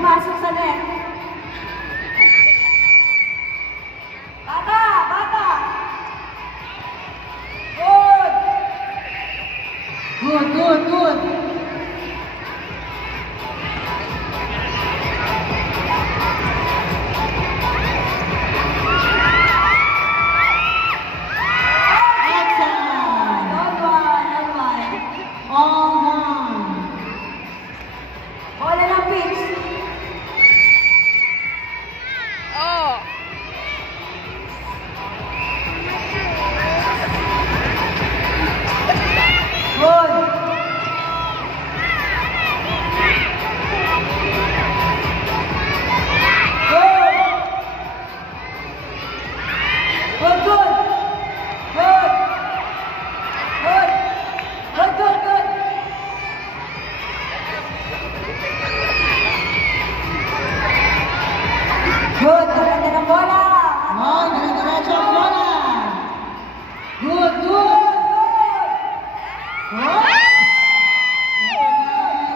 pumasok sa net. Bata! Bata! Good! Good, good, good. Good, ganda ng bola. Oh, dire-diretso ang bola. Good, good. Oh.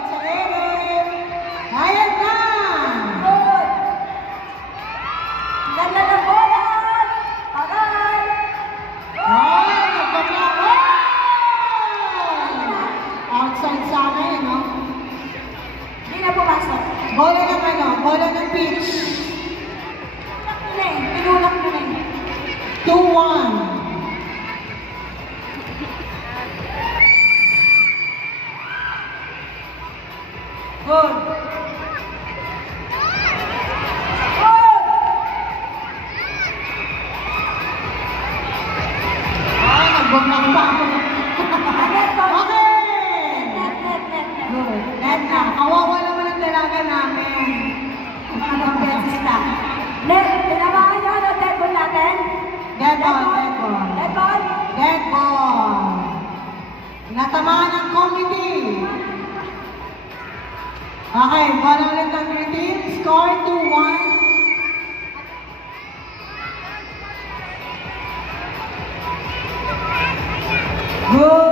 Sa Eren. Kaya na. Good. Ganda ng bola. Agal. Oh, nagpapala. Outside sa akin, no? Hindi na pumasok. Bola ng ano? Bola ng pitch. Tinulak mo na eh. 2-1. Good. Ah, nagbunang pa ako. Okay! Good. Net na. Kawawa naman ang dalaga namin. Anong beses na? Net, tinamaan nyo ano, dead ball natin? Dead ball, dead ball. Dead ball? Dead ball. Natamaan ang committee. Okay, bola ulit ng green team. Score 2-1. Good.